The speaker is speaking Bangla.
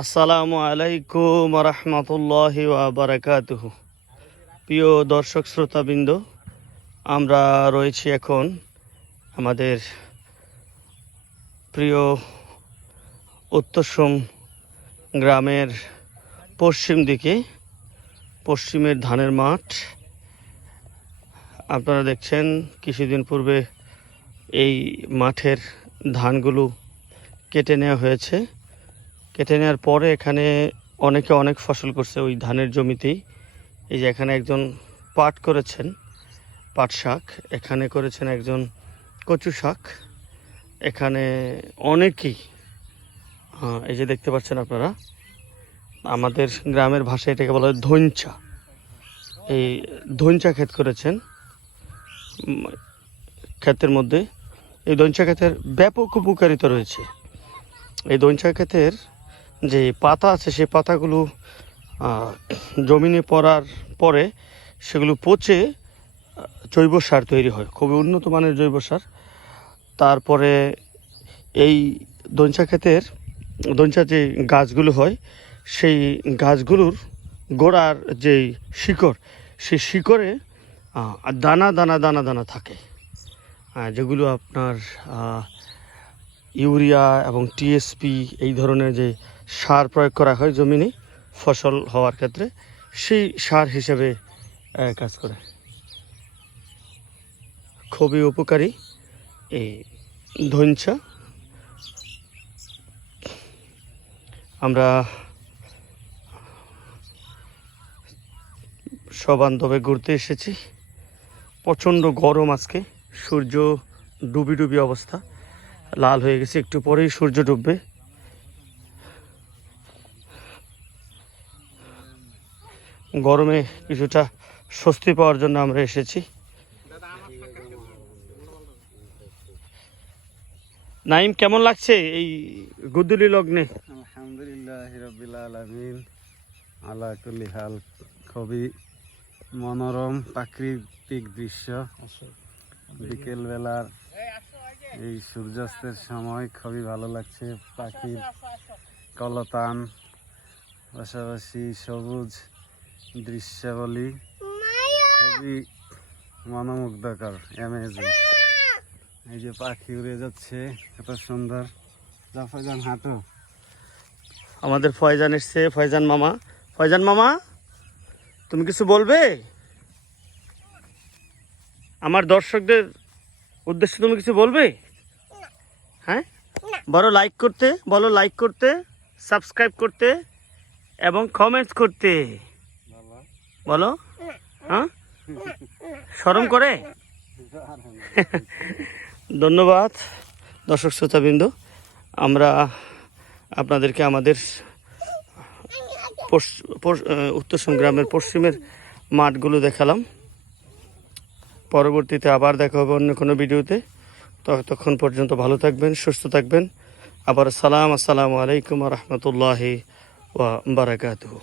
আসসালামু আলাইকুম রহমতুল্লাহি ওয়া বারাকাতুহু। প্রিয় দর্শক শ্রোতাবৃন্দ, আমরা রয়েছি এখন আমাদের প্রিয় উত্তরসম গ্রামের পশ্চিম দিকে, পশ্চিমের ধানের মাঠ। আপনারা দেখছেন কিছুদিন পূর্বে এই মাঠের ধানগুলো কেটে নেওয়া হয়েছে। কেটে নেওয়ার পরে এখানে অনেকে অনেক ফসল করছে ওই ধানের জমিতেই। এই যে এখানে একজন পাট করেছেন, পাট শাক, এখানে করেছেন একজন কচু শাক, এখানে অনেকেই এই যে দেখতে পাচ্ছেন আপনারা, আমাদের গ্রামের ভাষায় এটাকে বলা হয় ধইঞ্চা। এই ধইঞ্চা ক্ষেত করেছেন ক্ষেতের মধ্যে। এই ধইঞ্চা ক্ষেতের ব্যাপক উপকারিতা রয়েছে। এই ধইঞ্চা ক্ষেতের যে পাতা আছে সেই পাতাগুলো জমিনে পড়ার পরে সেগুলো পচে জৈব সার তৈরি হয়, খুবই উন্নত মানের জৈব সার। তারপরে এই ধইঞ্চা ক্ষেতের ধইঞ্চার যে গাছগুলো হয় সেই গাছগুলোর গোড়ার যে শিকড়, সেই শিকড়ে দানা দানা দানা দানা থাকে, যেগুলো আপনার ইউরিয়া এবং টিএসপি এই ধরনের যে সার প্রয়োগ করা হয় জমিনে ফসল হওয়ার ক্ষেত্রে, সেই সার হিসেবে কাজ করে। খুবই উপকারী এই ধইঞ্চা। আমরা সবান্ধবে ঘুরতে এসেছি। প্রচণ্ড গরম আজকে, সূর্য ডুবি ডুবি অবস্থা, লাল হয়ে গেছে, একটু পরেই সূর্য ডুববে। গরমে কিছুটা স্বস্তি পাওয়ার জন্য আমরা এসেছি। নাইম, কেমন লাগছে এই গুদুলি লগ্নে? আলহামদুলিল্লাহ রাব্বিল আলামিন আলা কুল্লি হাল। খুবই মনোরম প্রাকৃতিক দৃশ্য। বিকেল বেলার এই সূর্যাস্তের সময় খুবই ভালো লাগছে। পাখির কলতান, পাশাপাশি সবুজ দৃশ্যাবলী খুবই মনোমুগ্ধকর, অ্যামেজিং। এই যে পাখি উড়ে যাচ্ছে, কত সুন্দর। জাফরজান হাঁটো। আমাদের ফয়জান এসছে, ফয়জান মামা। ফয়জান মামা, তুমি কিছু বলবে আমার দর্শকদের উদ্দেশ্যে? তুমি কিছু বলবে? হ্যাঁ, বলো লাইক করতে, বলো লাইক করতে, সাবস্ক্রাইব করতে এবং কমেন্টস করতে। বলো। হ্যাঁ, শরম করে? ধন্যবাদ দর্শক শ্রোতাবৃন্দ। আমরা আপনাদেরকে আমাদের উত্তর সংগ্রামের পশ্চিমের মাঠগুলো দেখালাম। পরবর্তীতে আবার দেখা হবে অন্য কোনো ভিডিওতে। ততক্ষণ পর্যন্ত ভালো থাকবেন, সুস্থ থাকবেন। আবার আসসালামু আলাইকুম রহমতুল্লাহি ওয়া বারাকাতুহু।